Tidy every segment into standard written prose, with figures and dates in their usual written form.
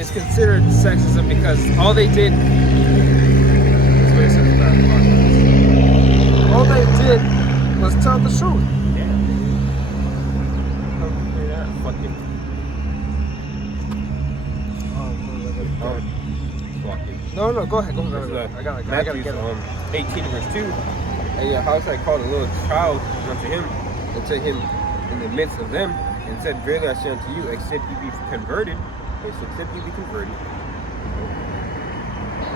it's considered sexism because all they did. All they did was tell the truth. Yeah. Fucking. No, go ahead. I gotta get it. 18 verse 2. And yeah, how should I call a little child unto him in the midst of them, and said, verily I say unto you, except you be converted, except you be converted,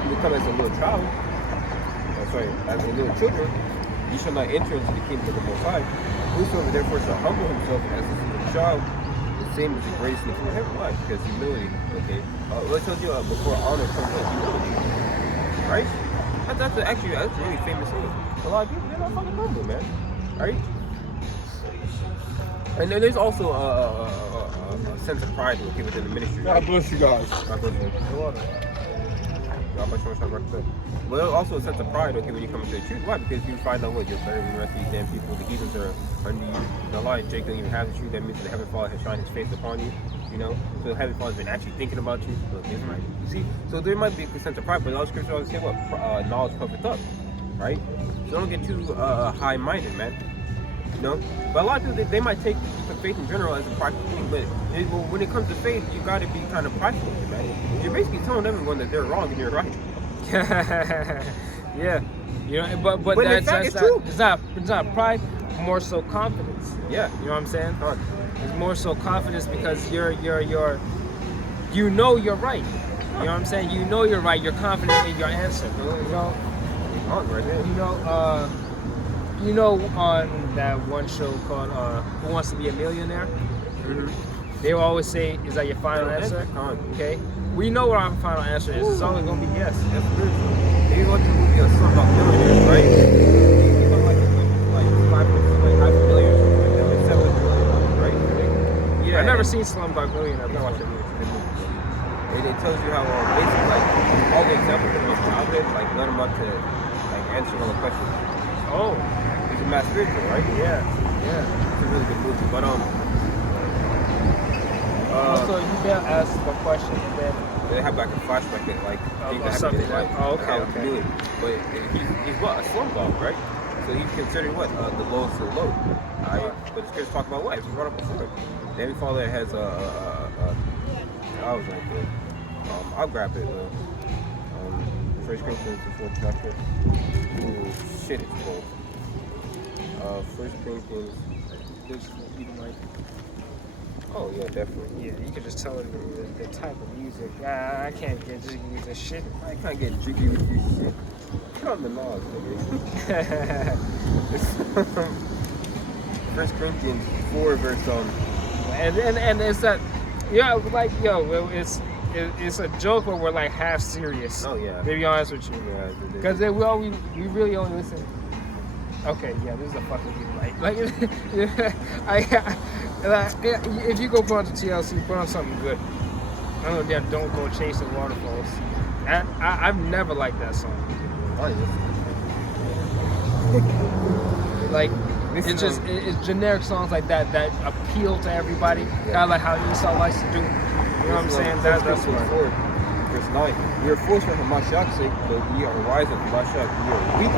you become as a little child, as a little children, you shall not enter into the kingdom of the Most High. Whosoever therefore shall humble himself as a little child, the same is the greatest in the kingdom of heaven. Why? Because humility, okay? What I told you before honor comes with humility, right? That's a really famous saying. A lot of people, they're not fucking humble, man, right? And then there's also a sense of pride within the ministry. God bless you guys. God bless you. God bless you. But also a sense of pride, when you come into the truth. Why? Because you find out what you're better than the rest of these damn people. The heathens are under you. The lion Jake don't even have the truth. That means the Heavenly Father has shined his face upon you. So the Heavenly Father's been actually thinking about you. So you see, so there might be a sense of pride, but all scripture always say what? Knowledge puffeth up, right? So don't get too high-minded, man. But a lot of people, they might take the faith in general as a practical thing, but when it comes to faith, you got to be kind of practical with it, man. You're basically telling everyone that they're wrong and you're right. Yeah, but that's true. It's not pride, more so confidence. Yeah, you know what I'm saying? It's more so confidence because you're you're right. You know what I'm saying? You know you're right. You're confident in your answer. You know, on that one show called Who Wants to Be a Millionaire? Mm-hmm. They will always say, is that your final answer? Okay. We know what our final answer is. It's always going to be yes. That's good. If you watch the movie Slumdog Millionaire, right? You go like half a million or something like that, like 7 million, right? Yeah. I've never seen Slumdog Millionaire. I've watched it. It tells you how basically like all the examples of his childhood, like led him up to like answering all the questions. Oh. He's a mass spiritual, right? Yeah. It's a really good movie, but so you can ask the question, and then they have like a flashback that like something like okay. But he's what, a slumdog, right? So he's considered what, the lowest of the low. But the scriptures talk about what? It's brought up before. The Heavenly Father has I was right there. I'll grab it. 1 Corinthians, the 4th chapter. Ooh, shit, it's cold. 1 Corinthians. Oh yeah, definitely. Yeah, you can just tell the type of music. I can't get jiggy with this shit. I can't get jiggy with this shit. Put on the nose, nigga. 1 Corinthians 4 verse and it's that, it's a joke, but we're like half serious. Oh yeah. To be honest with you. Yeah. Because we really only listen. Okay, yeah, this is a fucking if you go put on the TLC, put on something good. I don't know, don't go chasing waterfalls. I've never liked that song. Like it's generic songs like that appeal to everybody. Yeah. Kind of like how Esau likes to do. You know what I'm saying? That's what. Verse 9. We are fools for Hamashiach's sake, but we are wise unto Hamashiach. We are weak,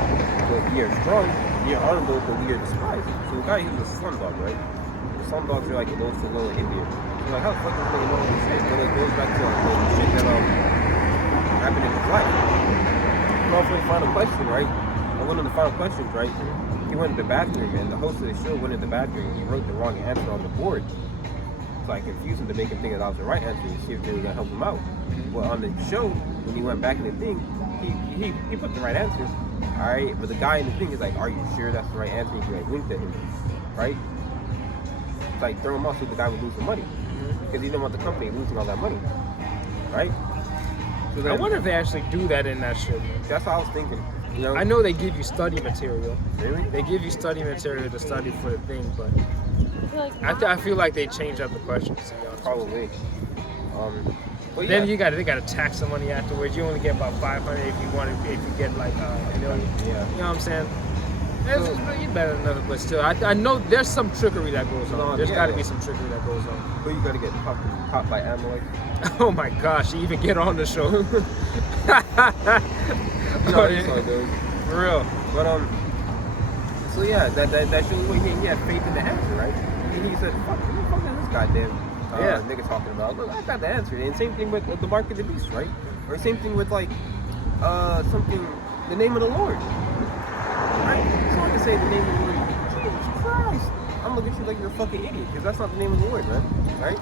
but we are strong. We are honorable, but we are despised. So the guy, he's a slumdog, right? The slumdogs are like the lowest of low in India. So like, how the fuck is he know this shit? But it goes back to the shit that happened in his life. Well, for the final question, right? One of the final questions, right? He went to the bathroom, and the host of the show went in the bathroom. He wrote the wrong answer on the board. So I confused him to make him think that was the right answer to see if they were gonna help him out. Well, on the show, when he went back in the thing, he put the right answer. All right, but the guy in the thing is like, "Are you sure that's the right answer?" He like winked at him, right? It's like throw him off so the guy would lose the money because he didn't want the company losing all that money, right? So then, I wonder if they actually do that in that shit. That's what I was thinking. I know they give you study material. Really? They give you study material to study for the thing, but I feel like they change up the questions. Probably. But then they gotta tax the money afterwards. You only get about 500 if you get like a million. Yeah. You know what I'm saying? He's better than nothing, but still, I know there's some trickery that goes on. There's got to be some trickery that goes on. But you gotta get popped by Amalek. Oh my gosh, he even get on the show. No, it's all good. For real. But so yeah, that shows what he had faith in the answer, right? He said, "Fuck, who the fuck is this goddamn nigga talking about? Look, I got the answer." And same thing with the mark of the beast, right? Or same thing with like something, the name of the Lord. Right? Someone can say the name of the Lord. Jesus Christ! I'm looking at you like you're a fucking idiot because that's not the name of the Lord, man. Right?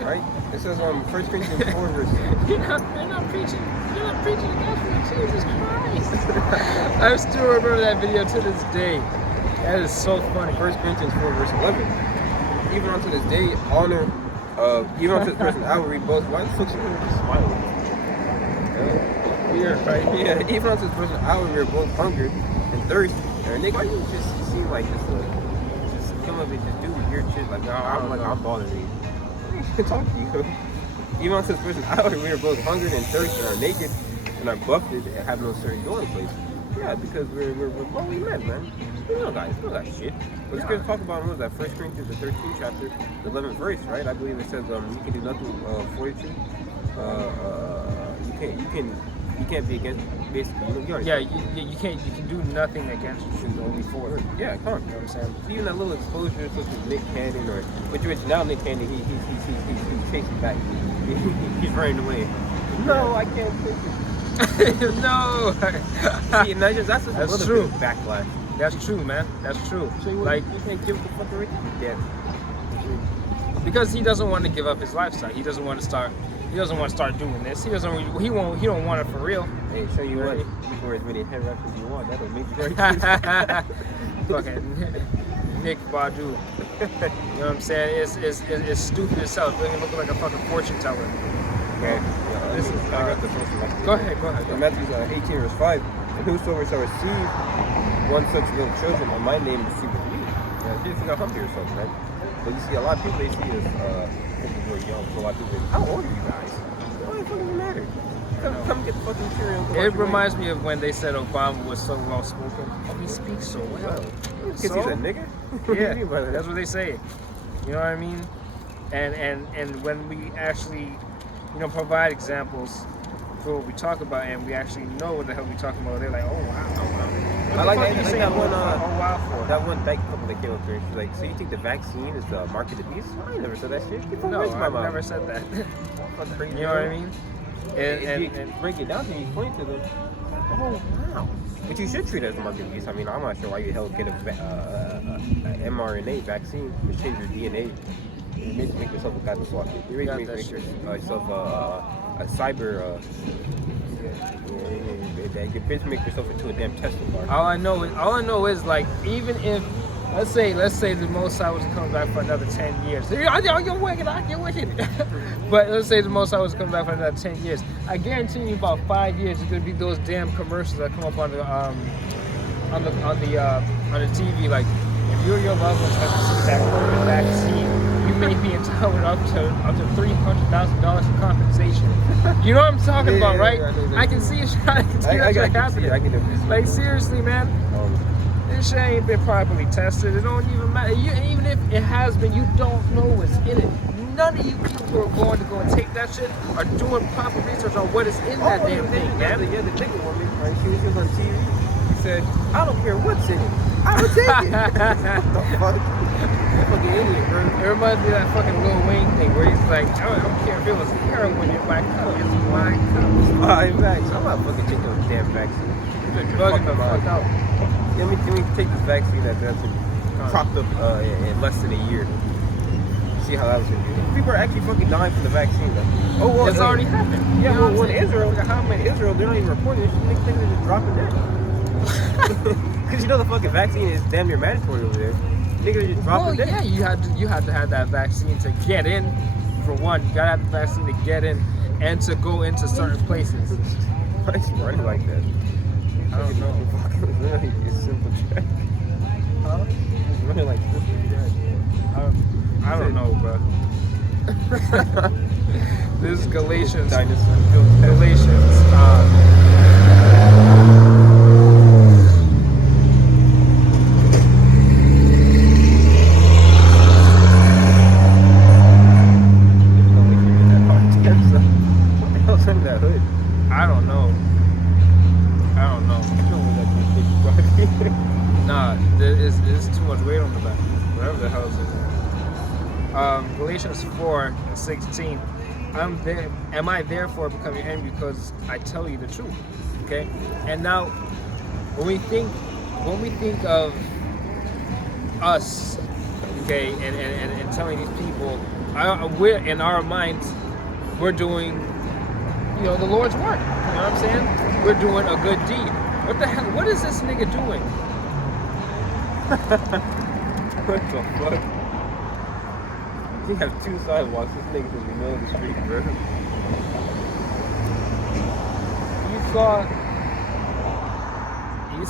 Right? It says 1 Corinthians 4 verse. You're not preaching the gospel of Jesus Christ. I still remember that video to this day. That is so funny. 1 Corinthians 4 verse 11. Even unto this day, honor, even unto this person, I will read both. Why the fuck you smiling? Weird, right? Yeah, even unto this person, I will read both hunger and thirst. And nigga, why you just seem like just come up and just do weird shit like, I'm bothering you. Talk to you. Even unto this person, I will read both hunger and thirst and are naked and are buffeted and have no certain dwelling place. Yeah, because we're lonely men, man. We know that shit. But it's good to talk about what was that 1 Corinthians, the 13th chapter, the 11th verse, right? I believe it says you can do nothing for the truth. You can't be against basically. You can do nothing against the truth, only for it. Yeah, come on. You know what I'm saying? Even that little exposure such as Nick Cannon or which now Nick Cannon he's chasing back. He's running away. No, I can't take it. No. See, that's just a little true. bit of backlash. That's true, man. That's true. So like you can't give the fucking rich. Yeah. Because he doesn't want to give up his lifestyle. He doesn't want to start doing this. He don't want it for real. Hey, show you what. You can wear as many head wraps as you want. That'll make you very fucking Nick Badu. You know what I'm saying? It's stupid itself. It doesn't look like a fucking fortune teller. Okay. This is go ahead. Matthew 18 verse 5. And whosoever shall receive one such little children on my name receiveth me. Yeah, you think I'll humble yourself, right? But you see a lot of people, they see us we're young, so a lot of people say, how old are you guys? Why the fuck does it matter? Come get the fucking cereal. It reminds me of when they said Obama was so well spoken. Oh, he speaks so well. Because he's a nigga? Yeah, that's what they say. You know what I mean? And when we actually, provide examples for what we talk about, and we actually know what the hell we're talking about, they're like, oh wow. I like that one. That one back couple that came up there. She's like, so you think the vaccine is the mark of the beast? I ain't never said that shit. No, I've never said that. You know what I mean? And break it down to you, point to them. Oh wow. But you should treat it as a mark of the beast. I mean, I'm not sure why you hell get a mRNA vaccine to change your DNA. You make yourself a guy to swap it. You make yourself a cyber. You basically make yourself into a damn Tesla car. All I know is like, even if let's say the Most High was to come back for another 10 years. You're wicked. But let's say the Most High was to come back for another 10 years. I guarantee you, about 5 years, it's gonna be those damn commercials that come up on the TV. Like, if you or your loved ones have received that COVID vaccine, you may be entitled up to $300,000 in compensation. You know what I'm talking about, right? I can see it. I can see that happening. Like, seriously, man. This shit ain't been properly tested. It don't even matter. Even if it has been, you don't know what's in it. None of you people who are going to go and take that shit are doing proper research on what is in that damn thing, man. The nigga woman, right? She was on TV. She said, I don't care what's in it. I would take it. What the fuck? Fucking idiot, bro. It reminds me of that fucking Lil Wayne thing where he's like, I don't care if it was heroin in my cup. It's my cup. Exactly. I'm not fucking taking a damn vaccine. Bugging the fuck out. Let me take this vaccine that's been propped up in less than a year. See how that was gonna do. People are actually fucking dying from the vaccine though. Oh well, it's already happened. Yeah, well, when Israel, how many Israel, they're not even reporting it. Things are just dropping dead. Because the fucking vaccine is damn near mandatory over there. Niggas are just dropping dead. Yeah, you had to have that vaccine to get in. For one, you gotta have the vaccine to get in and to go into certain places. Why is it running like that? I don't know. It's really a simple check. Huh? It's running like simple check. I don't know, bro. This is Galatians. I don't know. Nah, there's too much weight on the back. Whatever the hell is it. Galatians 4:16. Am I therefore becoming your enemy because I tell you the truth? Okay? And now when we think of us, okay, and telling these people, we're in our minds, we're doing, the Lord's work. You know what I'm saying? We're doing a good deed. What the hell? What is this nigga doing? What the fuck? You have two sidewalks. This nigga's in the middle of the street, bro. You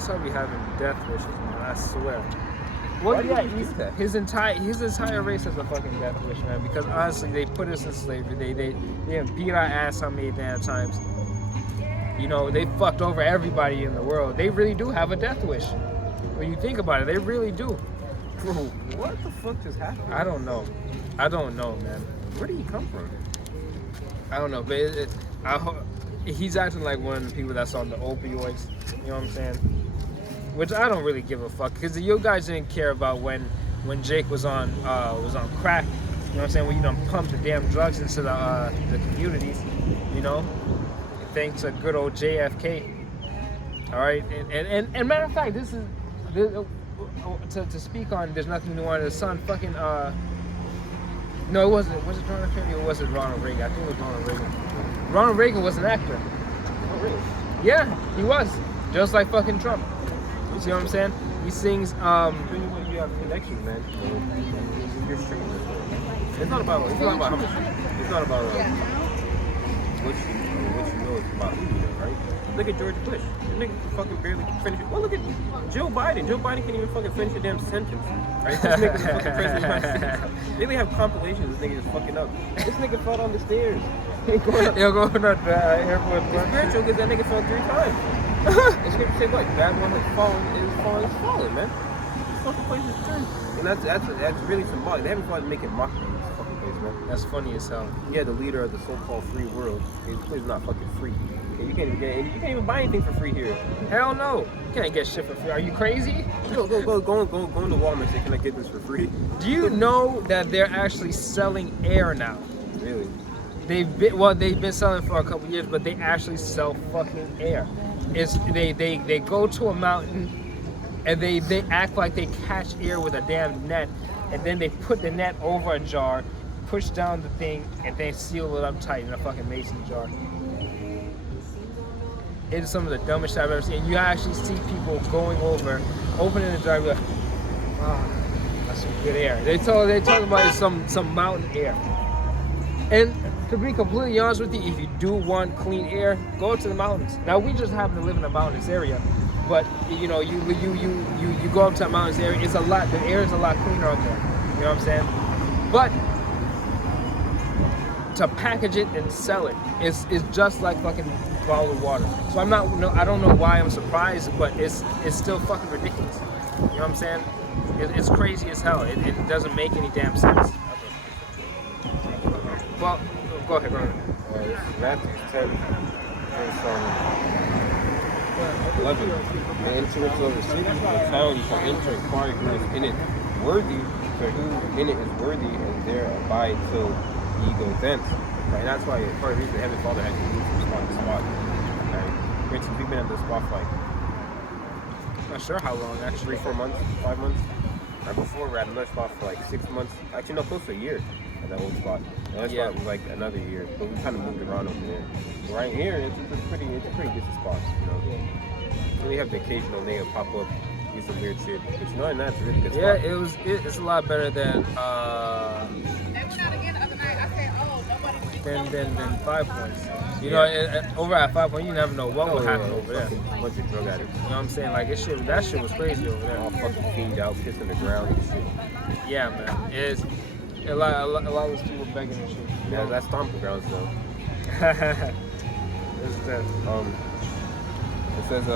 saw me having death wishes, man. I swear. Why do you do that? His entire race has a fucking death wish, man. Because honestly, they put us in slavery. They beat our ass how many damn times. They fucked over everybody in the world. They really do have a death wish. When you think about it, they really do. Bro, what the fuck just happened? I don't know, man. Where did he come from? I don't know, but he's acting like one of the people that's on the opioids. You know what I'm saying? Which I don't really give a fuck, because you guys didn't care about when Jake was on crack. You know what I'm saying? When you done pumped the damn drugs into the communities. Thanks to good old JFK. All right, and matter of fact, this is to speak on. There's nothing new under the sun. Fucking no, it wasn't. Was it John F. Kennedy or was it Ronald Reagan? I think it was Ronald Reagan. Ronald Reagan was an actor. Oh, really? Yeah, he was. Just like fucking Trump. You see what I'm saying? He sings. You have connections, man. You're streaming this. It's not about how much. It's not about what you know. It's about who you know, right? Look at George Bush. The nigga fucking barely finish it. Well, look at Joe Biden. Joe Biden can't even fucking finish a damn sentence. Right? This nigga's the fucking president of the United States. They really have compilations. This nigga just fucking up. This nigga fell down the stairs. He'll go to the airport. It's spiritual because that nigga fell 3 times. It's gonna say what? That one is falling, man. This fucking place is turned. And that's really symbolic. They haven't tried making mockery of this fucking place, man. That's funny as hell. Yeah, the leader of the so-called free world. This place is not fucking free. You can't even buy anything for free here. Hell no. You can't get shit for free. Are you crazy? Go into Walmart and say, can I get this for free? Do you know that they're actually selling air now? Really? They've been selling for a couple years, but they actually sell fucking air. They go to a mountain and they act like they catch air with a damn net, and then they put the net over a jar, push down the thing, and they seal it up tight in a fucking mason jar. It is some of the dumbest shit I've ever seen. You actually see people going over, opening the jar, and be like, "Wow, that's some good air." They talk about it, some mountain air. And to be completely honest with you, if you do want clean air, go to the mountains. Now we just happen to live in a mountainous area, but you go up to a mountainous area, the air is a lot cleaner up there. You know what I'm saying? But to package it and sell it is just like fucking bottled water. So I don't know why I'm surprised, but it's still fucking ridiculous. You know what I'm saying? It's crazy as hell. It doesn't make any damn sense. Well, go ahead. This is Matthew 10, verse 11. The entrance of the city, the town, you shall enter and inquire who is in it worthy, for who in it is worthy, and there abide till ye go thence. Right? And that's why, for a reason, the Heavenly Father had to move from spot to spot. Right? We've been at this spot for Not sure how long, actually. 3-4 months, 5 months. Right before, we were at another spot for 6 months. Actually, no, close to a year at that old spot. And that spot was another year, but we kind of moved around over there. So right here, it's a pretty decent spot, And we have the occasional nigga pop up, do some weird shit. But it's a really good spot. Yeah, it's a lot better than 5 points. Over at 5 points, you never know what will happen over there. A bunch of drug addicts. You know what I'm saying? Like that shit was crazy over there. All fucking fiend out, kissing the ground and shit. Yeah, man. It's a lot of those people begging and shit. Yeah, that's stomping grounds though. It says,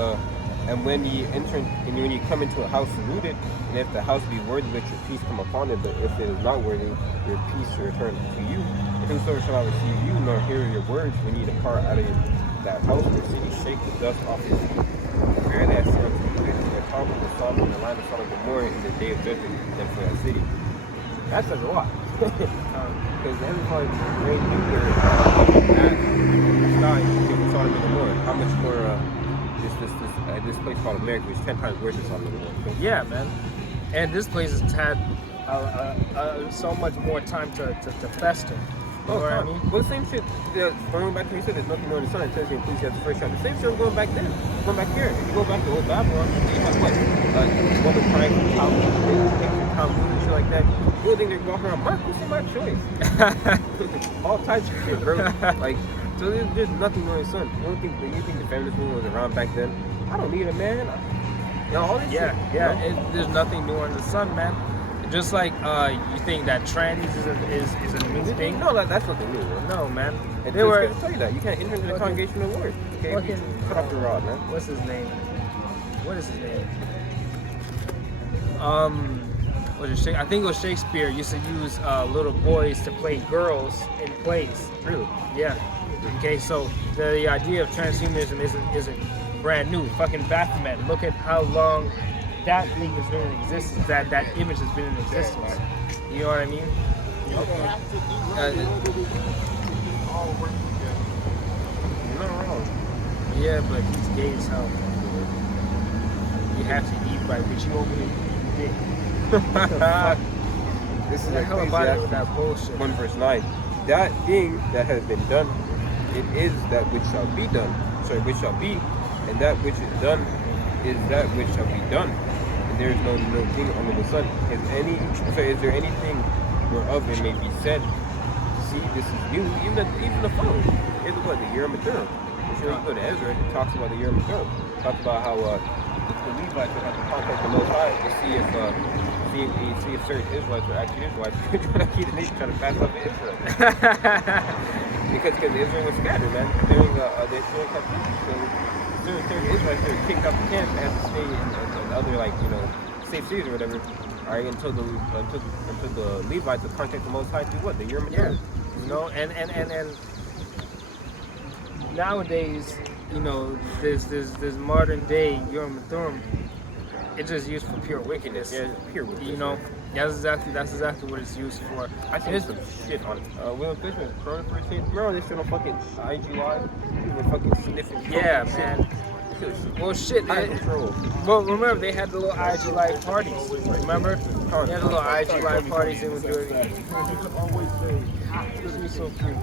and when you come into a house saluted, and if the house be worthy, let your peace come upon it. But if it is not worthy, your peace shall return to you. And Whosoever shall not receive you nor hear your words when you depart out of that house or city, shake the dust off his feet. Verily I say unto you, it is more tolerable for Sodom and the land of Sodom and Gomorrah in the day of judgment than for that city. That says a lot. Because every time rain nuclear at the sky, you get Sodom and Gomorrah. How much more this place called America, which is 10 times worse than Sodom and Gomorrah. Okay? Yeah, man. And this place has had so much more time to fester. You know what I mean? Well, the same shit, going back to what you said, there's nothing more in the sun. It tells you in Ecclesiastes the first chapter. The same shit was going back then. Going back here. If you go back to old Babylon, you have what? Woman crying from Talmud, and shit like that. You would think they're walking around, Mark, what's my choice? All types of shit, bro. Like, so there's nothing more in the sun. You think the feminist movement was around back then? I don't need a man. You know, all this shit. Yeah. There's nothing new under the sun, man. Just like you think that trannies is a new thing. No, that's nothing new, bro. No, man. And they were to tell you that you can't enter into the congregation of the Lord. Okay, cut off the rod, man. What's his name? What is his name? I think it was Shakespeare used to use little boys to play girls in plays. Really? Yeah. Okay, so the idea of transhumanism isn't brand new. Fucking Baphomet. Look at how long that thing has been in existence. That image has been in existence. You know what I mean? You're not wrong. Yeah, but he's gay as hell. You have to eat right, but you over here eat dick. This is the hell about it with that bullshit. 1 verse 9. That thing that has been done, it is that which shall be done. Sorry, which shall be, and that which is done is that which shall be done. And there is no thing under the sun. Is there anything whereof it may be said, see, this is new? Even the phone. Here's what, the Urim and Thummim. You go to Ezra, it talks about the Urim and Thummim. It talks about how the Levites would have to contact the Most High to see if certain Israelites were actually Israelites. Trying to keep the nation, trying to pass up Israel. because Israel was scattered, man. During the captivity. So certain Israelites were kicked out the camp and had to stay in other, like, you know, safe cities or whatever. All right, until the Levites would contact the Most High through what? The Urim and Thummim. You know, and nowadays, you know, this modern day Urim and Thummim, it's just used for pure wickedness. Yeah, pure wickedness. You know, that's exactly what it's used for. I think some shit on it. Will Fisher's Corona first hit. Bro, they shit on fucking IG Live. People were fucking sniffing. Yeah, man. Well, shit. Well, remember they had the little IG Live parties. Remember? They had the little IG Live parties. They would do it. It was so cute.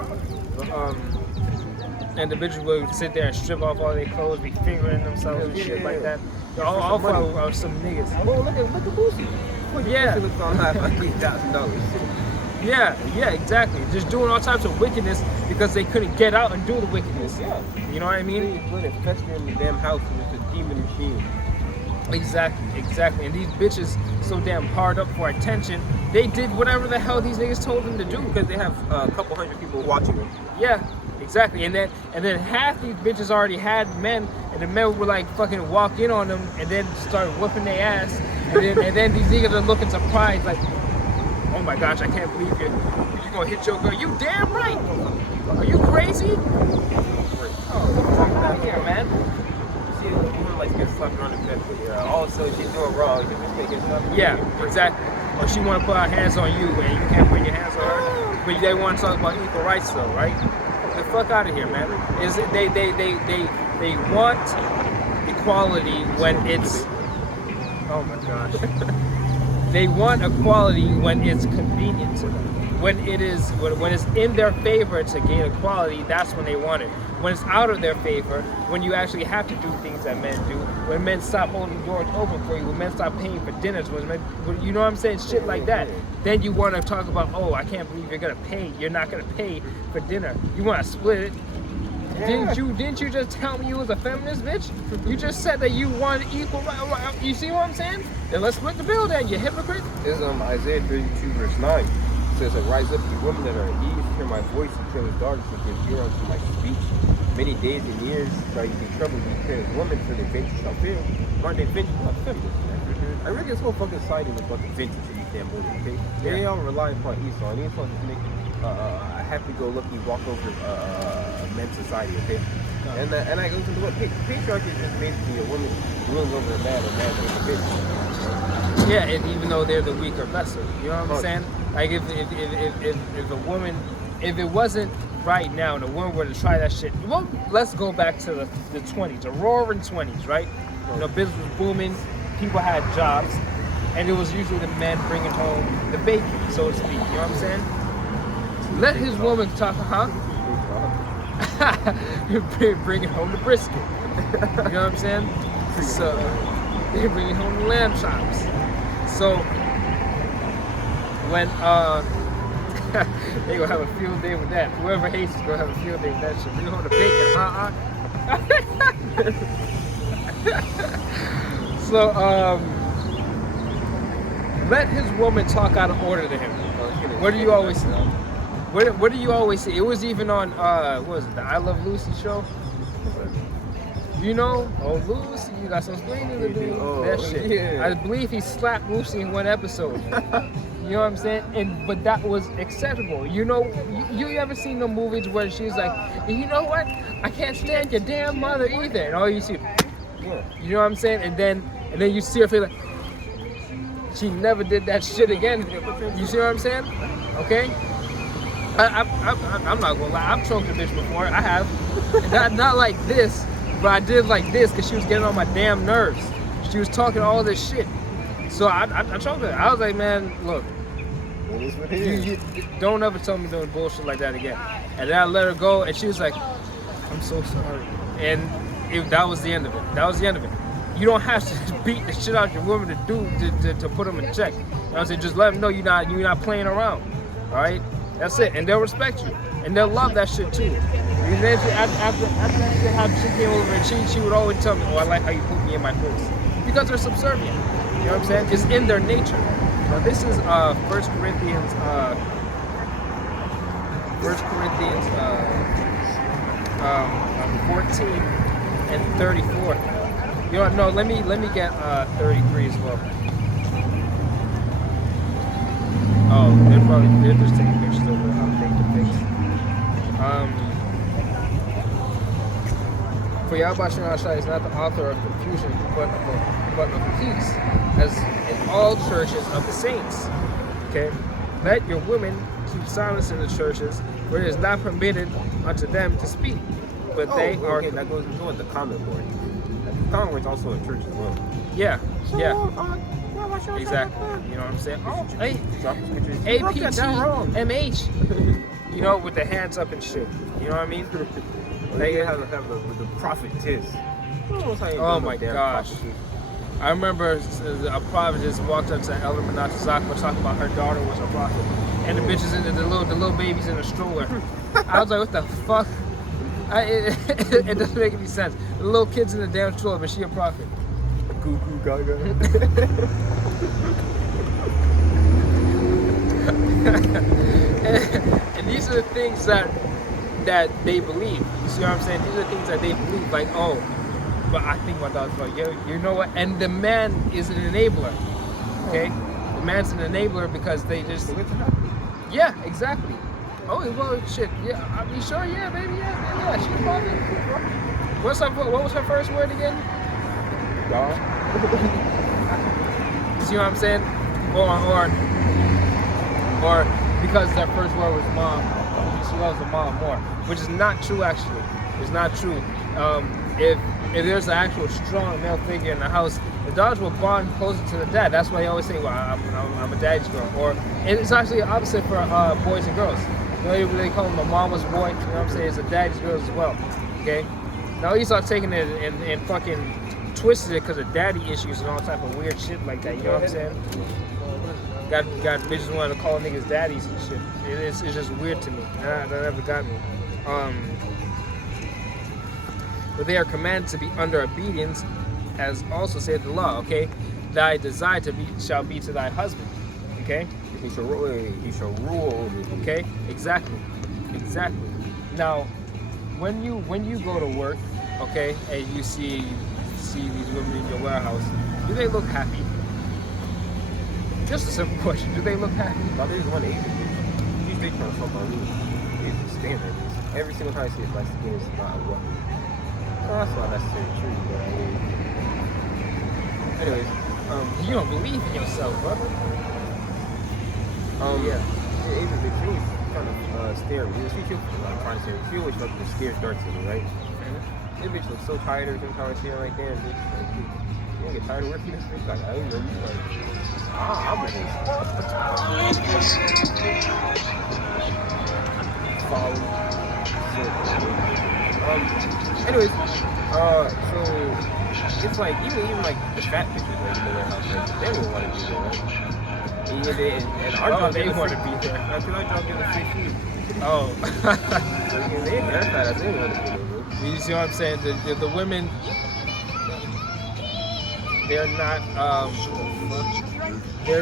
And the bitches would sit there and strip off all their clothes, be fingering themselves and shit like that. All for some niggas. Well, look at Boosie. Yeah. Looks on live for $8,000. Yeah, exactly. Just doing all types of wickedness because they couldn't get out and do the wickedness. Yeah. You know what I mean? They let it fester in the damn house and it's a demon machine. Exactly. And these bitches so damn hard up for attention, they did whatever the hell these niggas told them to do. Because they have a couple hundred people watching them. Yeah, exactly. And then half these bitches already had men, and the men would like fucking walk in on them and then start whooping their ass. And then these niggas are looking surprised like, oh my gosh, I can't believe you gonna hit your girl. You damn right. Are you crazy? Oh, fuck out here, man. See, a woman like gets slapped around the bed, but also she's doing wrong. You just making stuff. Yeah, exactly. Or she want to put her hands on you and you can't put your hands on her. But they want to talk about equal rights though, right? Get the fuck out of here, man. Is it they want equality when it's, oh my gosh. They want equality when it's convenient to them. When it's in their favor to gain equality, that's when they want it. When it's out of their favor, when you actually have to do things that men do, when men stop holding doors open for you, when men stop paying for dinners, you know what I'm saying? Shit like that. Then you want to talk about, oh, I can't believe you're not gonna pay for dinner. You want to split it. Yeah. Didn't you just tell me you was a feminist, bitch? You just said that you want equal rights. You see what I'm saying? Then let's split the bill then, you hypocrite. This is Isaiah 32 verse 9. It says, "Rise up, you women that are at ease, hear my voice, and kill his daughters, and give ear unto my speech. Many days and years shall you be troubled, you careless woman, for their venture shall fail." Aren't they venture? What feminists, man? I reckon this whole fucking side is a fucking venture to these damn women, okay? They all rely upon Esau, and Esau is making happy-go-lucky walkover men's society, okay? And I go to the what patriarchy is just basically a woman rules over a man, or man over a bitch. Yeah, and even though they're the weaker vessel, you know what I'm saying? Like if a woman, if it wasn't right now, and a woman were to try that shit, well, let's go back to the 20s, the roaring 20s, right? You know, business was booming, people had jobs, and it was usually the men bringing home the bacon, so to speak. You know what I'm saying? Let his woman talk, huh? Bringing home the brisket. You know what I'm saying? So they're bringing home the lamb chops. So when they gonna have a field day with that. Whoever hates is gonna have a field day with that shit. Bring home the bacon, So let his woman talk out of order to him. What do you always say? What do you always say? It was even on what was it, the I Love Lucy show? You know, oh Lucy, you got some explaining to do. That shit. Yeah. I believe he slapped Lucy in one episode. You know what I'm saying? But that was acceptable. You know, you ever seen the movies where she's like, you know what? I can't stand your damn mother either. And all you see, you know what I'm saying? And then you see her feel like she never did that shit again. You see what I'm saying? Okay. I'm not gonna lie. I've choked a bitch before. I have. Not like this, but I did like this because she was getting on my damn nerves. She was talking all this shit. So I choked her. I was like, man, look, you don't ever tell me doing bullshit like that again. And then I let her go, and she was like, I'm so sorry. And that was the end of it. That was the end of it. You don't have to beat the shit out of your woman to put them in check. You know what I'm saying? Just let them know you're not playing around. All right? That's it. And they'll respect you. And they'll love that shit too. And then after that shit happened, she came over and she would always tell me, oh, I like how you put me in my place. Because they're subservient. You know what I'm saying? It's in their nature. Now this is 1 Corinthians 14 and 34. You know, no, let me get 33 as well. Oh, they're just taking pictures of how they depict. For YAHAWASHI is not the author of confusion, but of peace, as in all churches of the saints. Okay? Let your women keep silence in the churches, where it is not permitted unto them to speak. But they are. Okay, that goes with the common board. The common board is also a church as well. Yeah, exactly. You know what I'm saying? Oh, hey, APTMH. You know, with the hands up and shit. You know what I mean? They have the prophetess. Oh my gosh. I remember a prophetess walked up to Elder Manata Zakwa talking about her daughter was a prophet. And the bitches, the little babies in a stroller. I was like, what the fuck? It doesn't make any sense. The little kids in the damn stroller, but she a prophet. Goo goo gaga. And these are the things that they believe. You see what I'm saying? These are the things that they believe. Like, oh, but I think my daughter's like, you know what? And the man is an enabler. Okay? The man's an enabler because they just. Yeah, exactly. Oh, well, shit. Yeah, are you sure? Yeah, baby. Yeah. She probably. What was her first word again? God. See what I'm saying? Or because their first word was mom, she loves the mom more, which is not true. Actually, it's not true. If there's an actual strong male figure in the house, the daughters will bond closer to the dad. That's why you always say, "Well, I'm a daddy's girl," or it's actually the opposite for boys and girls. You know, they call them a mama's boy. You know what I'm saying? It's a daddy's girl as well. Okay. Now you start taking it and fucking twisted it because of daddy issues and all type of weird shit like that. You know what I'm saying? Got bitches wanting to call niggas daddies and shit. It's just weird to me. That never got me. But they are commanded to be under obedience, as also said the law. Okay, thy desire shall be to thy husband. Okay, he shall rule over you. Okay, exactly. Now, when you go to work, okay, and you see these women in your warehouse, do they look happy? Just a simple question. Do they look happy? Now there's one Asian. She's big trying to fuck on me. It's the standard. Every single time I see a light skin, it's not a woman. Well, that's not necessarily true, but I mean. Anyways, you don't believe in yourself, brother. Yeah. Even the king kind of stare. I'm trying to say, she always fucking stares darts at me, right? This bitch looks so tired every time I see her, like, damn, bitch. Like, you don't get tired of working this bitch? Like, I don't know. Like, I'm with this. Follow. Anyways, so it's like even like the fat bitches like in the warehouse, like, they don't want to be there, right? And our job they want to be there. That's our job getting free food. Oh. So they ain't that fat. They want to be there, bro. You see what I'm saying? The women, they're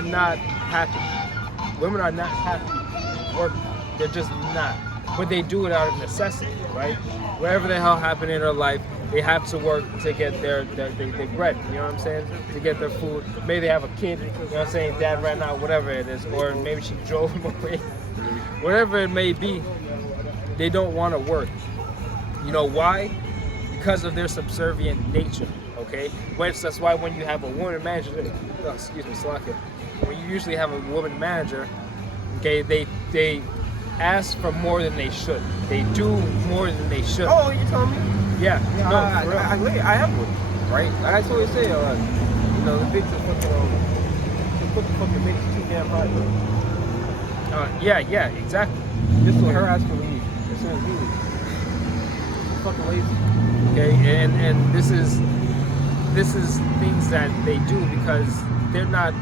not happy. Women are not happy working. They're just not. But they do it out of necessity, right? Whatever the hell happened in their life, they have to work to get their bread, you know what I'm saying? To get their food. Maybe they have a kid, you know what I'm saying? Dad ran out, whatever it is. Or maybe she drove him away. Whatever it may be, they don't want to work. You know why? Because of their subservient nature, okay? That's why when you have a woman manager, excuse me, Salakia, when you usually have a woman manager, okay, they ask for more than they should. They do more than they should. Oh, you telling me? Yeah. No, I have one, right? Like I always say, you know, the bitch is fucking makes too damn hot, bro. Yeah, exactly. Just so her ass can leave as soon as he leaves. Fucking lazy. Okay, and this is things that they do because they're not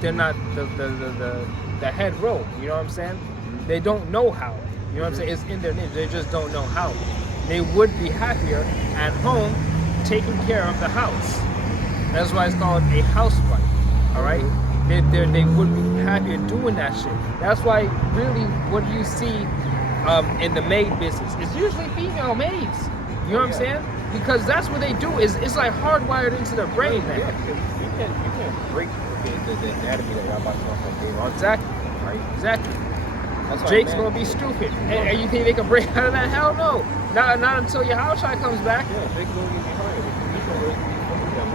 the head row. You know what I'm saying? They don't know how. You know what I'm saying? It's in their nature. They just don't know how. They would be happier at home taking care of the house. That's why it's called a housewife. All right? They would be happier doing that shit. That's why really what you see in the maid business is usually female maids. You know what I'm saying? Because that's what they do. It's like hardwired into their brain, man. Yeah, you can't break the anatomy that y'all about to talk about. Exactly. Right? Exactly. Jake's gonna be stupid. And you think they can break out of that? Hell no. Not until YAHAWASHI comes back. Yeah, Jake's gonna get behind it. He's gonna really be fucking dumb.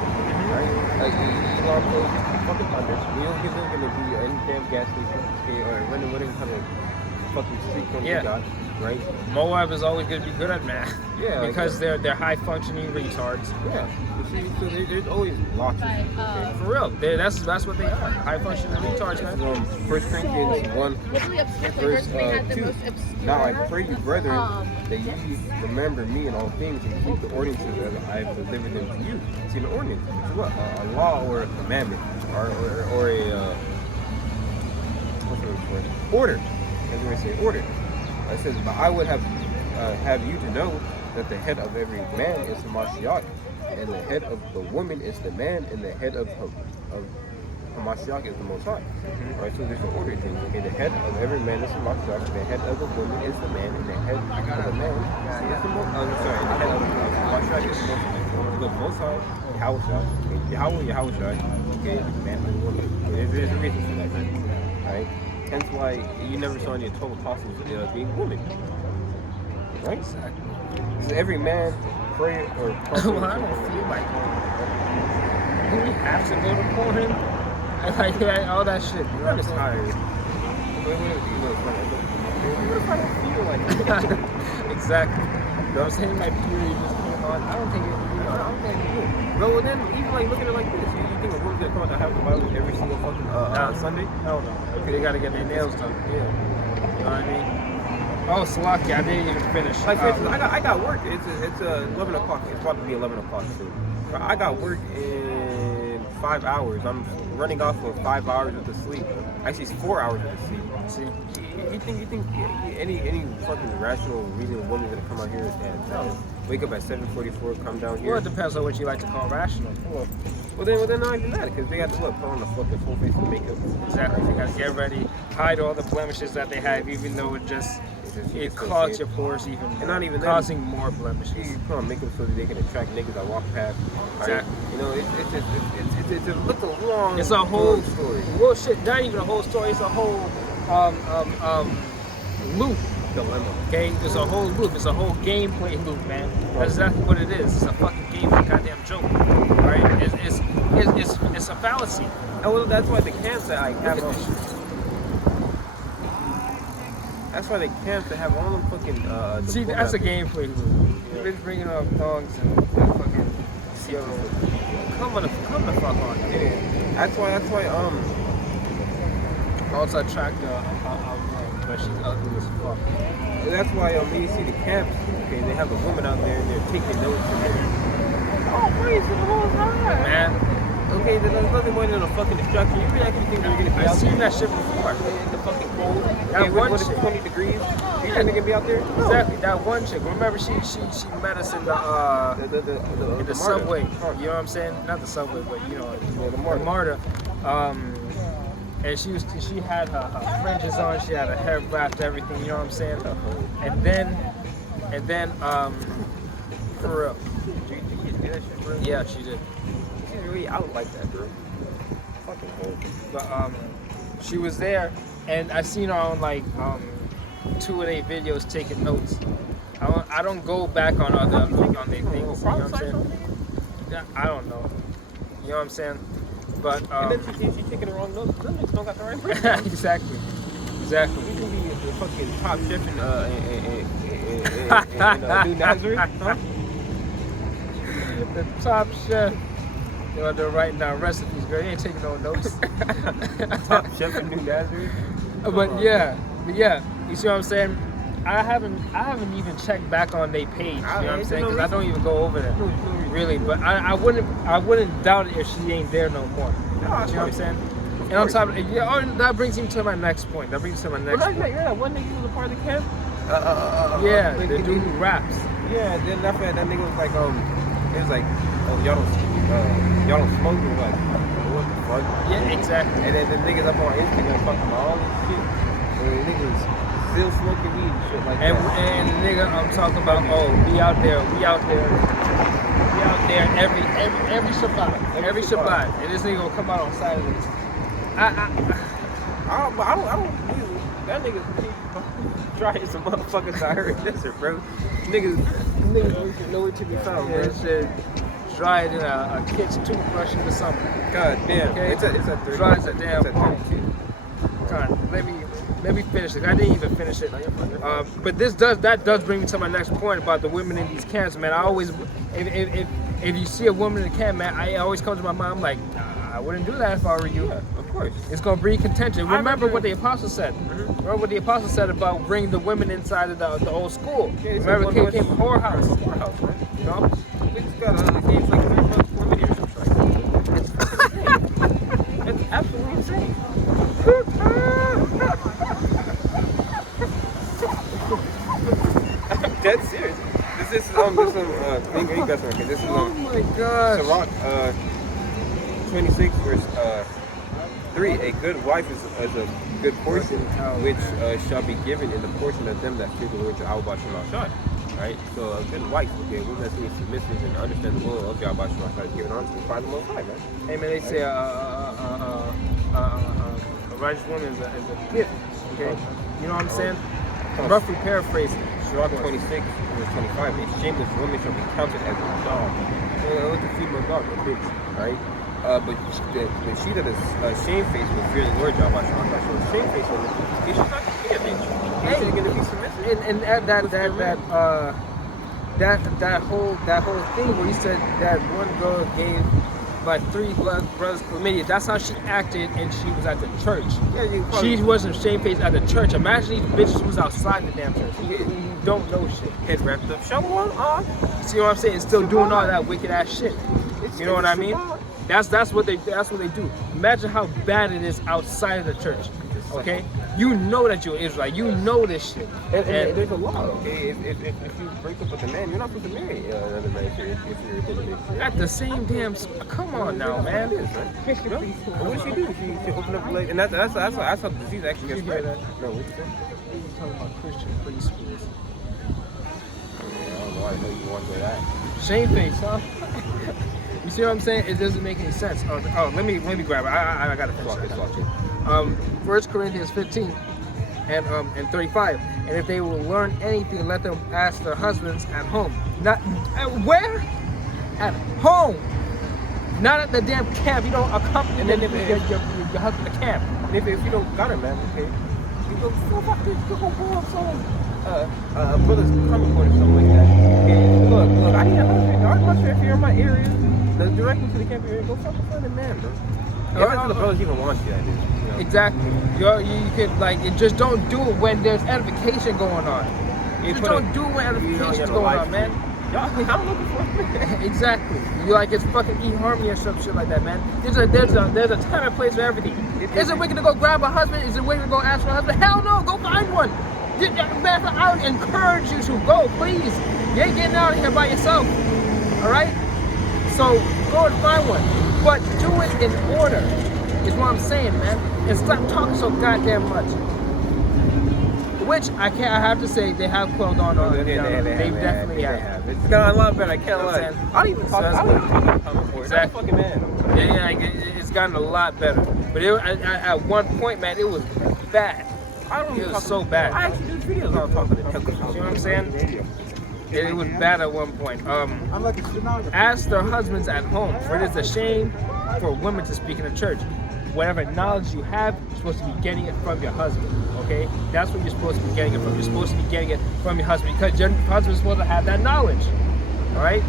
Right? Like, he's gonna go fucking thunder. You don't get them gonna be any damn gas station or running whatever kind of fucking street corner you got. Right? Moab is always gonna be good at math. Yeah. Because they're high functioning retards. Yeah. You see, so there's always lots of okay? For real. That's what they are. High functioning retards, man. 1 Corinthians 1, verse 2. Now I pray you, brethren, that ye remember me in all things and keep the ordinances that I have delivered them to you. See, the ordinance is what? A law or a commandment or a what's the word for it? Order. As we say, order. It says, but I would have you to know that the head of every man is the Mashiach, and the head of the woman is the man, and the head of Mashiach is the Most High. Right, so there's an order thing. Okay, the head of every man is the Mashiach, the head of the woman is the man, and the head of the man is the Most High. And the head of Mashiach is the Most High. YAHAWASHI, YAHAWASHI, okay, man and woman. There's a reason for that, right? Right? Hence why you never saw any 12 apostles being women. Right? Exactly. So every man pray or well, I don't feel like it. Do we have to go to Purim? Like all that shit. I'm just tired. What if I don't feel like it? Exactly. You know what I'm saying? My period just came on. I don't think it. I don't think it would. Well, then even like looking at it like this, you think a woman's gonna come out to have the Bible every single fucking Sunday? Hell no. Okay, they gotta get their nails done. Yeah. You know what I mean? Oh, Salaki, I didn't even finish. Like, for instance, I got work. It's 11 o'clock. It's about to be 11 o'clock soon. I got work in 5 hours. I'm running off of 5 hours of the sleep. Actually, it's 4 hours of the sleep. See, you think any fucking rational, reasonable woman gonna come out here and wake up at 7:44, come down here? Well, it depends on what you like to call rational. Well, then not even that, because they got to put on the fucking full face of makeup. Exactly. They gotta get ready, hide all the blemishes that they have, even though it clogs your pores, even and not even causing more blemishes. You put on makeup so that they can attract niggas that walk past. Exactly. Right? You know, it's a long. It's a whole story. Well, shit, not even a whole story. It's a whole loop. Dilemma. Okay, it's a whole loop. It's a whole gameplay loop, man. That's exactly what it is. It's a fucking game, a goddamn joke, right? It's a fallacy. And well, that's why the camps that like have that's why the camps that have all them fucking. See, that's a gameplay loop. Yeah. Bitch bringing up thongs and fucking yo, come the fuck on. Yeah. That's why Also attract but she's ugly as fuck. That's why when you see the camps, okay, they have a woman out there and they're taking notes and they're, oh, praise for the whole time. Man, Okay, there's nothing more than a fucking distraction. You really actually think they're gonna be I've out seen there that shit before. in the fucking cold? That Okay, one what is chick. 20 degrees? You Yeah. think they're gonna be out there? No. Exactly, that one chick. Remember she met us in the The subway. MARTA. You know what I'm saying? Not the subway, but you know, Yeah, the MARTA. And she had her fringes on, she had her hair wrapped, everything, you know what I'm saying? And then for real. Did you do that shit, bro? Yeah, she did. She's really out like that, bro. Fucking cold. But she was there, and I seen her on like 2 of their videos taking notes. I don't go back on their things. You know what I'm saying? Yeah, I don't know. You know what I'm saying? But And then she's taking the wrong notes. Them niggas don't got the right person. exactly. You can be the fucking top chef in New Nazareth, huh? The top chef. You know, they're writing down recipes, girl. You ain't taking no notes. Top chef in New Nazareth. But yeah, you see what I'm saying? I haven't even checked back on their page. You know what I'm saying? Because I don't even go over there, really. But I wouldn't doubt it if she ain't there no more. You know what I'm saying? And on top of it, that brings me to my next point. That brings me to my next point. Yeah, one nigga was a part of the camp. Yeah, the dude who raps. Yeah, then after that nigga was like, he was like, oh, y'all don't smoke. He was like, what the fuck? Yeah, exactly. And then the niggas up on Instagram fucking all this shit. And the niggas still smoking weed and shit like that. And the nigga, I'm talking about, we out there every Shabbat. And this nigga will come out on Saturdays. I don't usually. That nigga trying some motherfuckers out here in the desert, bro. Niggas know it to be found, bro. Yeah, shit. Dry it in a kid's toothbrush in the summer. God damn. Okay. It's a Dry as a damn it's a pumpkin. God, let me finish it. I didn't even finish it. But that does bring me to my next point about the women in these camps, man. I always, if you see a woman in a camp, man, I always come to my mind, I'm like, I wouldn't do that if I were you. Yeah, of course. It's gonna breed contention. Remember what the apostle said. Remember what the apostle said about bringing the women inside of the old school. Yeah, Remember, it came from whorehouse. Whorehouse, right? You know? We just got games like 3 months, 4 minutes or something like that. It's fucking insane. It's absolutely insane. I'm dead serious. This is thing you guys okay. This is Oh my gosh. Sirach 26 verse 3. A good wife is a good portion, which shall be given in the portion of them that fear the Lord YAHAWASHI. Right? So a good wife, okay, a woman that's being submissive and understand the will of YAHAWASHI is given on to by the Most High, right? Hey man, they say a righteous woman is a gift. Okay, you know what I'm saying? Roughly paraphrasing. Sirach 26 verse 25. A shameless woman shall be counted as a dog. So what's a female dog? A bitch, right? But the she that is shamefaced will fear the Lord YAHAWASHI. So shamefaced woman, she's not gonna be a bitch. She's gonna be submissive. And that whole thing where you said that one girl gave like 3 brothers chlamydia. That's how she acted, and she was at the church. Yeah, She wasn't shamefaced at the church. Imagine these bitches who was outside the damn church. You don't know shit. head wrapped up. Shalom on. See what I'm saying? Still doing all that wicked ass shit. You know what I mean? That's what they do. Imagine how bad it is outside of the church. Okay, you know that you're Israelite. You know this shit. And there's a law. Okay, if you break up with a man, you're not supposed to marry another man if you're a good. At the same damn. Come on now, man. It is, right? You know? What did she do? She opened up the leg, and that's how the disease actually gets spread. No, what you say? You're talking about Christian preschools. I don't know. I know you want to that. Shamefaced, huh? You see what I'm saying? It doesn't make any sense. Let me grab it. I gotta finish it. 1 1 Corinthians 15. and 35. And if they will learn anything, let them ask their husbands at home. Not where? At home. Not at the damn camp. You don't accompany And then your husband to camp. And if you don't got it, man, okay, you go fuck this, you go pull up some brother's comic board or something like that. Okay, look, I need a husband. I'm not sure if you're in my area. Direct me to the camp area. Go fucking find a man, bro. Every the brothers even want you, I do. You know? Exactly. You could like just don't do it when there's edification going on. Just don't do it when edification's going on, man. Y'all, I'm looking for it. Exactly. You like it's fucking eHarmony or some shit like that, man. There's a time and place for everything. Is it wicked to go grab a husband? Is it wicked to go ask for a husband? Hell no, go find one. Man, I would encourage you to go, please. You ain't getting out of here by yourself. Alright? So go and find one. But do it in order, is what I'm saying, man. And stop talking so goddamn much. Which I have to say they have quelled on. They definitely have. It's gotten a lot better. I can't lie. I don't even talk. I don't even talk comment for it. Exactly. Fucking man. Yeah, it's gotten a lot better. But at one point, man, it was bad. It was so bad. I actually do videos on talking to Tucker. You know what I'm saying? It was bad at one point. Ask their husbands at home, for it is a shame for women to speak in the church. Whatever knowledge you have, you're supposed to be getting it from your husband. Okay? That's what you're supposed to be getting it from. You're supposed to be getting it from your husband because your husband's supposed to have that knowledge. Alright?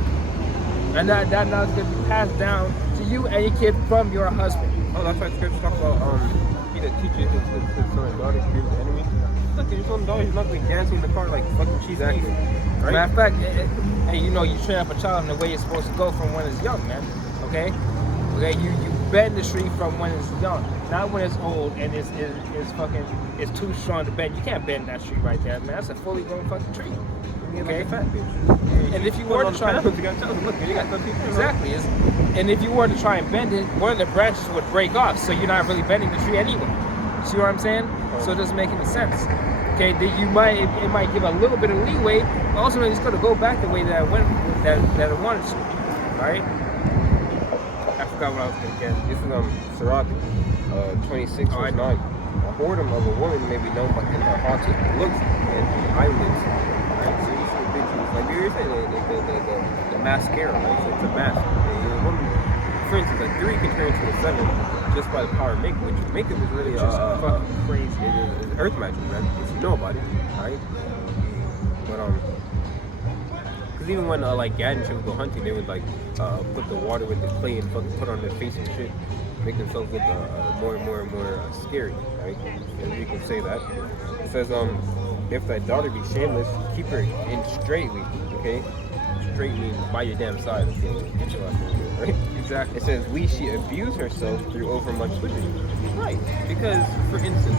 And that knowledge is going to be passed down to you and your kid from your husband. Oh, that's why scripture talks about he that teaches his son and daughter to be the enemy. Look, your son and daughter, he's not going to be dancing in the car like fucking cheese. Exactly. Right? Matter of fact, hey, you know, you train up a child in the way it's supposed to go from when it's young, man. Okay? Okay, you bend the tree from when it's young, not when it's old and it's too strong to bend. You can't bend that tree right there, man. That's a fully grown fucking tree. Okay, fat bitch. And if you were to try, exactly, and if you were to try and bend it, one of the branches would break off, so you're not really bending the tree anyway. See what I'm saying? So it doesn't make any sense. Okay, it might give a little bit of leeway, but ultimately it's going to go back the way that it wanted to. All right. I forgot what I was going to get. This is Sirach 26 verse 9. A whoredom of a woman may be known by her haughty looks and eyelids. Right? So you see bitches, like you were saying, the mascara, right? So it's a mask. A woman, for instance, a 3 can turn into a 7 just by the power of makeup, which makeup is really fucking crazy. It's earth magic, man. If you know about it, right? But because even when like Gad and shit would go hunting, they would like put the water with the clay and fucking put on their face and shit, make themselves look more and more scary, right? And you can say that. It says if thy daughter be shameless, keep her in straightly, okay? Straight means by your damn side, okay? Get your ass over here, right? Exactly. It says, she abuse herself through overmuch liberty. Right. Because, for instance,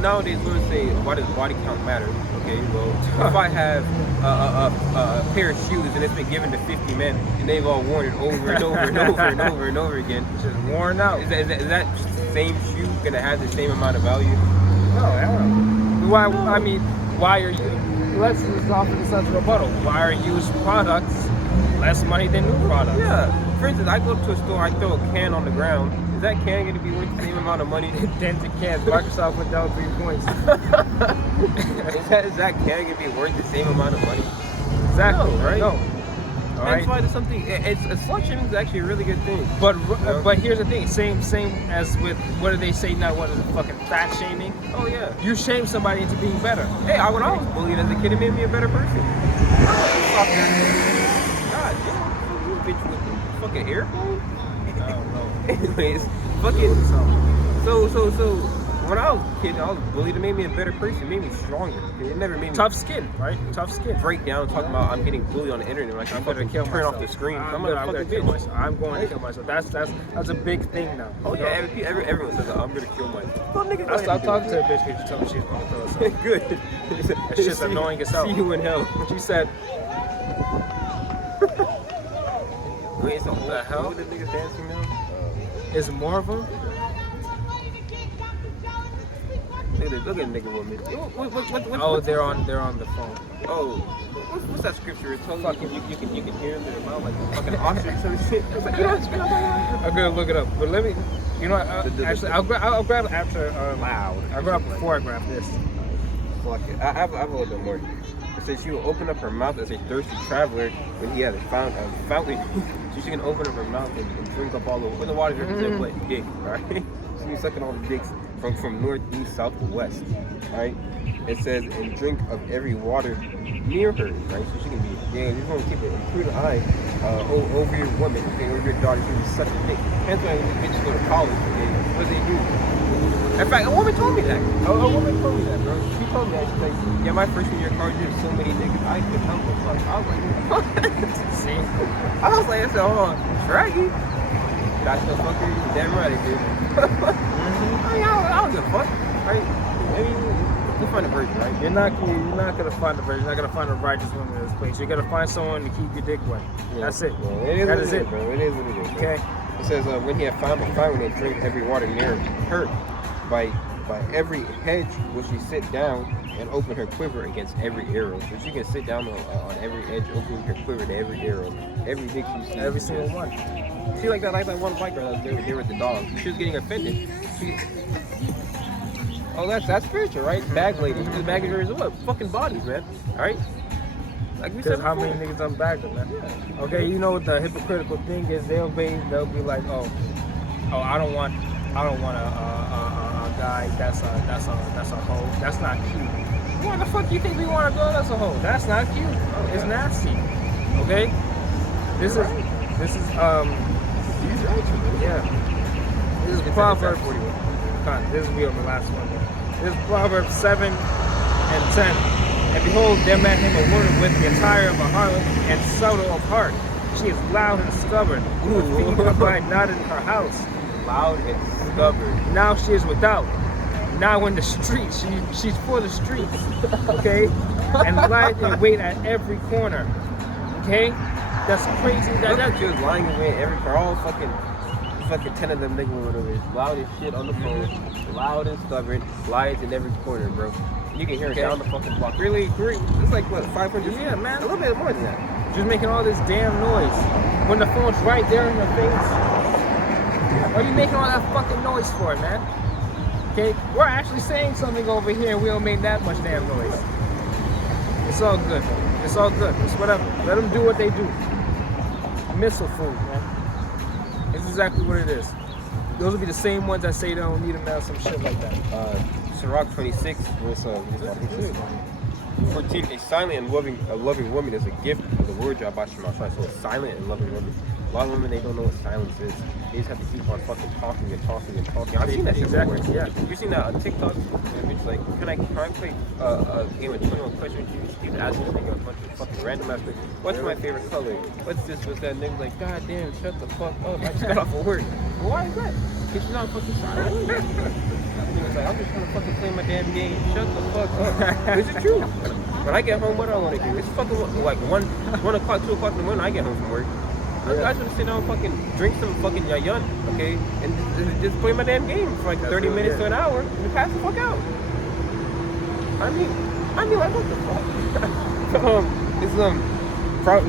nowadays women say, why does body count matter? Okay, well, if I have a pair of shoes and it's been given to 50 men and they've all worn it over and over and over and over and over again, it's just worn out. Is that same shoe gonna have the same amount of value? No, hell no. Why are you? Let's just offer this as a rebuttal. Why are used products less money than new products? Yeah. For instance, I go to a store, I throw a can on the ground. Is that can going to be worth the same amount of money? Dented cans. Microsoft went down 3 points. is that can going to be worth the same amount of money? Exactly. No, right? No. That's why there's something. Slut shaming is actually a really good thing. But here's the thing. Same as with what do they say now? What is it? Fucking fat shaming. Oh yeah. You shame somebody into being better. Hey, when I was bullied as a kid, it made me a better person. God damn, you bitch with the fucking airplane. I don't know. Anyways, fucking so. When I was a kid, I was bullied. It made me a better person. It made me stronger. It never made me tough skin, right? Tough skin. Break down talking about I'm getting bullied on the internet. Like I'm gonna kill myself. Turn off the screen. I'm gonna kill myself. I'm going to kill myself. That's a big thing now. Oh yeah, everyone says I'm gonna kill myself. Well, nigga, I stopped talking to a bitch because she told me she was gonna kill herself. Good. It's just annoying as hell. See you in hell. She said. Wait, so what the hell? Look at the niggas dancing now. Is more of them? Look at nigga woman. What, they're on the phone. Oh, what's that scripture? It's fucking you can hear them in their mouth like a fucking ostrich or shit. It's like, I'm gonna look it up, but let me. You know what? Actually, I'll grab after loud. I'll grab before I grab this. fuck it. I have a little bit more. It says she will open up her mouth as a thirsty traveler when he has found a fountain. So she can open up her mouth and drink up all the water represents what dick, right? She can sucking all the dicks from north, east, south to west, right? It says and drink of every water near her, right? So she can be, yeah, you're gonna keep it through the eye over your woman, okay, over your daughter. She can be sucking dick. That's why when these bitches go to college, okay, what do they do? In fact, a woman told me that. A woman told me that, bro. She told me that. She's like, yeah, my freshman year of college, there's so many niggas. I couldn't help but fuck. I was like, what? See? I was like, I said, hold on, Shraggy. That's the fucker. You're damn right, dude. I mean, I don't give a fuck, right? I mean, you'll find a virgin, right? You're not gonna find a virgin. You're not gonna find a righteous woman in this place. You're gonna find someone to keep your dick wet. Yeah. That's it. Yeah, that is it, bro. It is what it is. Bro. Okay. It says when he had found a fountain and drink every water near her, by every hedge will she sit down and open her quiver against every arrow. So she can sit down on every edge, open her quiver to every arrow, every dick she sees. Every single one. See, like that one white girl that was there with the dog. She was getting offended. Oh, that's spiritual, right? Bag ladies. The bag ladies are what? Fucking bodies, man. All right. Like we said Because how many niggas unbagged them, man? Yeah. Okay, you know what the hypocritical thing is? They'll be like, oh, I don't want a guy that's a hoe. That's not cute. Why the fuck you think we want a girl that's a hoe? That's not cute. Oh, it's yeah. nasty. Okay. This is yeah. This is Proverbs 41. This will be on the last one. This is Proverbs 7 and 10. And behold, there met him a woman with the attire of a harlot and subtle of heart. She is loud and stubborn. Her feet abide not in her house. Loud and stubborn. Now she is without. Now in the streets. She's for the streets. Okay? And lies in wait at every corner. Okay? That's crazy. That's just lying in wait every corner. All fucking 10 of them niggas were loud as shit on the phone. Loud and stubborn. Lies in every corner, bro. You can hear it down the fucking block. Really? It's like what, 500? Yeah, man. A little bit more than that. Just making all this damn noise when the phone's right there in your face. What are you making all that fucking noise for, man? Okay, we're actually saying something over here and we don't make that much damn noise. It's all good. It's all good. It's whatever. Let them do what they do. Missile food, man. It's exactly what it is. Those will be the same ones that say they don't need a man, some shit like that. Sirach 26, verse 14. A silent and loving woman is a gift of the word YAHAWASHI. So a silent and loving woman. A lot of women, they don't know what silence is. They just have to keep on fucking talking and talking and talking. I've seen that shit before. Yeah. You've seen that on TikTok? It's like, can I play a game of 21 questions? You just keep asking a bunch of fucking random ass things. What's my favorite color? What's this? What's that? And they're like, God damn, shut the fuck up. I just got off of work. Well, why is that? Because you're not fucking silent. It's like, I'm just trying to fucking play my damn game. Shut the fuck up. This is true. When I get home, what do I want to do? It's fucking like 1 o'clock, 2 o'clock in the morning. I get home from work. I just want to sit down and fucking drink some fucking yayan, okay, and just play my damn game for like 30 minutes to an hour and pass the fuck out. I mean, like what the fuck? It's Sirach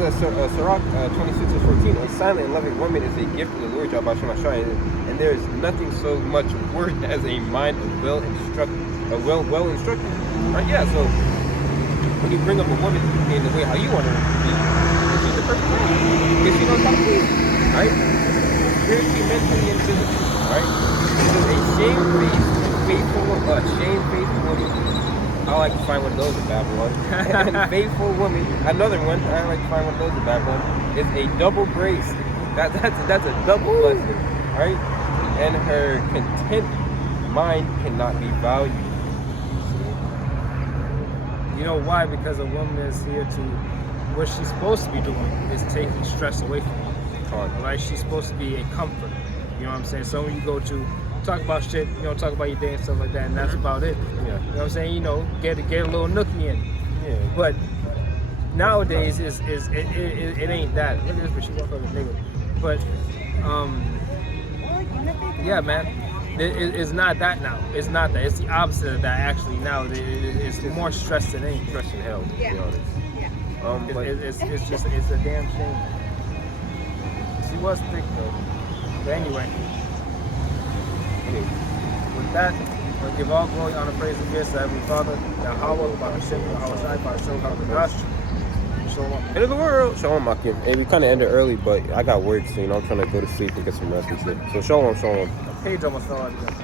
26 and 14. A silent and loving woman is a gift of the Lord YAHAWASHI, and there is nothing so much worth as a mind of well instructed. Right? Yeah. So when you bring up a woman in the way how you want her to be, she's the perfect man. Because she knows how to please, right? Spiritually, mentally, and physically, right? This is a shamefaced woman. I like to find one of those in Babylon. And faithful woman, another one, I like to find one of those in Babylon, is a double grace. That's a double blessing, right? And her content mind cannot be valued. You know why? Because a woman is here to, what she's supposed to be doing is taking stress away from you. Right? She's supposed to be a comfort. You know what I'm saying? So when you go to talk about shit, you know, talk about your day and stuff like that, and that's about it. Yeah. You know what I'm saying? You know, get a little nookie in. Yeah. But nowadays it ain't that. Look at this bitch, she walk over the nigga. But yeah, man. It's not that now. It's not that. It's the opposite of that. Actually, now it's more stress than anything. Stress and hell, to be honest. Yeah. But it's a damn shame. She was thick though. But anyway, with that, We give all glory, honor, praise, and gifts to Heavenly Father, Yahawah, BAHASHAM, YAHAWASHI, BAHASHAM, QADASH. Shalom. End of the world. Shalom, Makim. Hey, we kind of ended early, but I got work, so I'm trying to go to sleep and get some rest and shit. So shalom, shalom. The page almost fell out again.